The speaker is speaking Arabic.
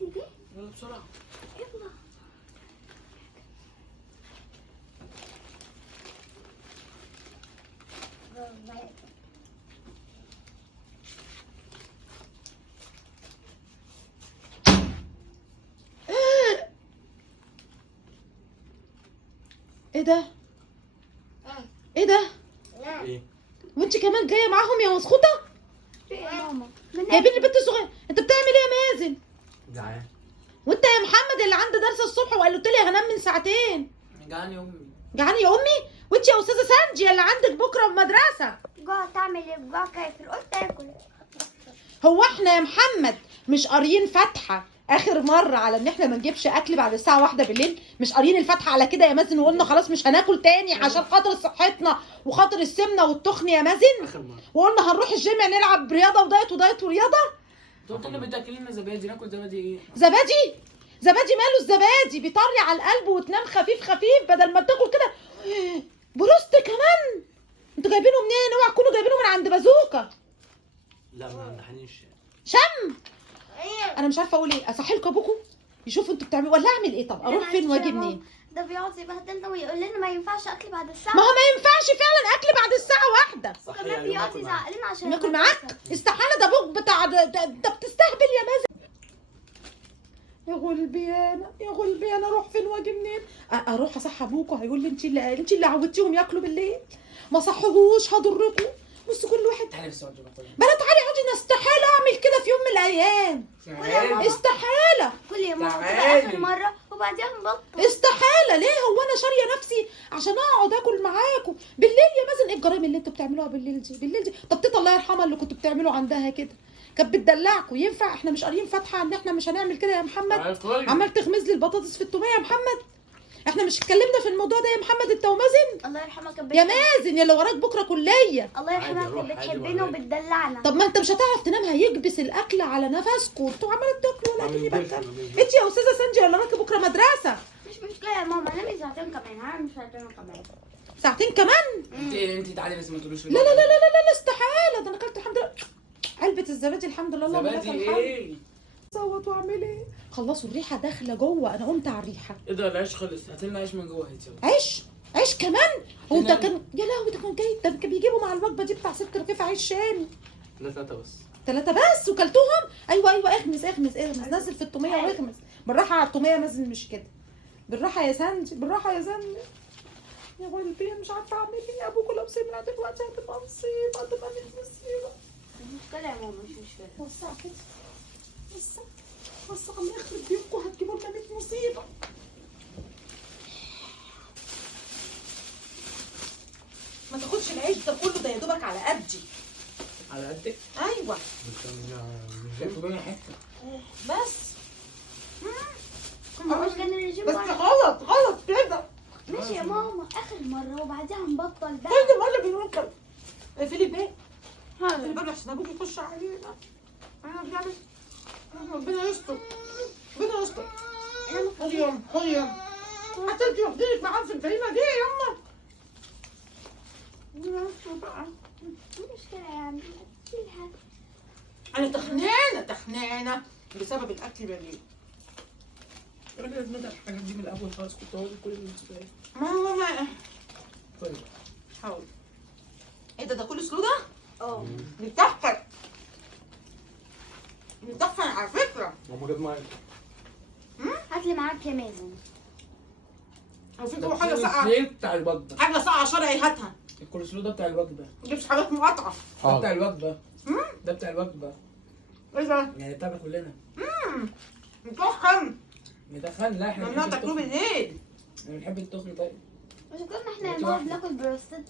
الاكل دي؟ يلا بسرعه. يلا. ايه ده؟ ايه ده؟ ايه؟ وانت كمان جايه معاهم يا مسخوطه؟ في ايه يا ماما؟ جايبين البنت الصغيره. انت بتعمل ايه يا مازن؟ جعان. وانت يا محمد اللي عنده درس الصبح وقلت لي هنام من ساعتين. جعان يا امي. جعان يا امي؟ وانت يا استاذه سانجي اللي عندك بكره المدرسه. جوع تعمل ايه؟ جوع كافر، قلت اكل. هو احنا يا محمد مش قاريين فاتحه اخر مره على ان احنا ما نجيبش اكل بعد الساعه 1 بالليل؟ مش قاريين الفاتحه على كده يا مازن وقلنا خلاص مش هناكل تاني عشان خاطر صحتنا وخاطر السمنه والتخن يا مازن؟ اخر مره. وقلنا هنروح الجيم نلعب رياضه ودايت ودايت ورياضه. قلت لنا بتاكلي لنا زبادي، ناكل زبادي ايه؟ زبادي؟ زبادي ماله الزبادي؟ بيطري على القلب وتنام خفيف خفيف بدل ما تاكل كده. بروست كمان؟ انتوا جايبينه منين؟ اوعى تكونوا جايبينه من عند بازوكا. لا ما امتحنيش. شم. انا مش عارفه اقول ايه، اصحي لكم ابوكم يشوفوا انتوا بتعملوا ولا اعمل ايه؟ طب اروح فين واجي منين؟ ده بيقعد يبهدلنا ويقول لنا ما ينفعش اكل بعد الساعه. ما هو ما ينفعش فعلا اكل بعد الساعه 1. صح كمان بيقعد يزعق لنا عشان ناكل معاك؟ استحاله، ده ابوك بتاع ده بتستهبل يا مازن. يا غلبيانه يا غلبيانه، اروح فين واجي منين؟ اروح اصحى ابوكوا هيقول لي انت اللي عودتيهم ياكلوا بالليل. ما صحوهوش هضركم. بص كل واحد. تعالي بس اقعد بقى. بلا تعالي اقعدي، انا استحاله اعمل كده في يوم من الايام. تعالي. استحاله. كل يوم ماما تبقى تعالي. اخر مره وبعديها نبطل. استحاله. ليه؟ هو انا شاريه نفسي عشان اقعد اكل معاكم بالليل يا مازن؟ ايه الجرايم اللي انتوا بتعملوها بالليل دي؟ طب تيتا الله يرحمها اللي كنتوا بتعملوا عندها كده كانت بتدلعكم. ينفع احنا مش قاريين فاتحه ان احنا مش هنعمل كده يا محمد؟ عمال تغمز لي البطاطس في التوميه يا محمد. احنا مش اتكلمنا في الموضوع ده يا محمد انت ومازن؟ الله يرحمها كانت يا مازن يا اللي وراك بكره كليه. الله يرحمها عادي، روح، كانت عادي، بتحبنا وراك. وبتدلعنا. طب ما انت مش هتعرف تنام، هيكبس الاكل على نفسكم. انتوا عماله تاكلوا ولا اكني ما بتاكل. بينفعش. انت يا استاذه سانجي ولا وراكي بكره مدرسه؟ مش مشكله يا ماما، نامي ساعتين كمان، هنام ساعتين كمان. ساعتين كمان؟ انت تعالي بس ما تقولوش. لا لا لا لا لا لا استحاله. ده انا اكلت الحمد لله علبه الزبادي الحمد لله. اللهم لك زبادي الحمد. ايه؟ صوت واعمل ايه؟ خلصوا الريحه داخله جوه، انا قمت على الريحه. ايه ده؟ العيش خلص، هات لنا عيش من جوه هيتسوي. عيش كمان؟ هو ده كمان. كان يا لهوي، ده كان جاي، ده كان بيجيبوا مع الوجبه دي بتاع 6 رغيف عيش شامي. لا 3 بس. 3 بس وكلتوهم؟ ايوه اغمس نزل في التوميه واغمس بالراحه على التوميه. مازن مش كده، بالراحه يا سانجي، بالراحه يا سانجي. يا ولدي مش عارفه اعمل ايه. ابوكوا لو سمع دلوقتي هتبقى مصيبه، هتبقى مصيبه. مش مشكله يا ماما، مش مشكله. وسع كده، وسع الله يخرب بيكم، هتجيبوا لنا 100 مصيبه. ما تاخدش العيش ده كله، ده يا دوبك على قدي. على قدك؟ ايوه مش هياخدوني حته. بس. مش كان الرجيم بس مرة. غلط كده. ماشي يا ماما، اخر مره وبعديها نبطل بقى. كل مره بنقول كده. فيليب ايه؟ فيليب عشان ابوك يخش علينا. انا بنعمل ربنا يستر، ربنا يستر. خدي يلا حتى انت واخدينك معاهم في الجريمه دي يا يما. مش مشكله يعني، شيلها. انا تخنانه بسبب الاكل بالليل. لازم ندعي الحاجات دي من الاول خالص، كنت هقول كل اللي انت ما هو ما طيب حاول. ايه ده كل سلو ده؟ اه بيتخن على فكره. ماما جت معايا. هات لي معاك يا مازن. على فكره هو حاجه ساقعه، الكولسلو بتاع الوجبه. حاجه ساقعه شرعي هاتها. الكولسلو ده بتاع الوجبه. ما تجيبش حاجات مقاطعه. ده بتاع الوجبه. ده بتاع الوجبه. ايه ده؟ يعني بتاعنا كلنا. متخن. مدخن؟ لا احنا ممنوع بنحب تاكلوه التخن. بالليل. احنا بنحب التخن. طيب مش كنا احنا نقعد ناكل بروستد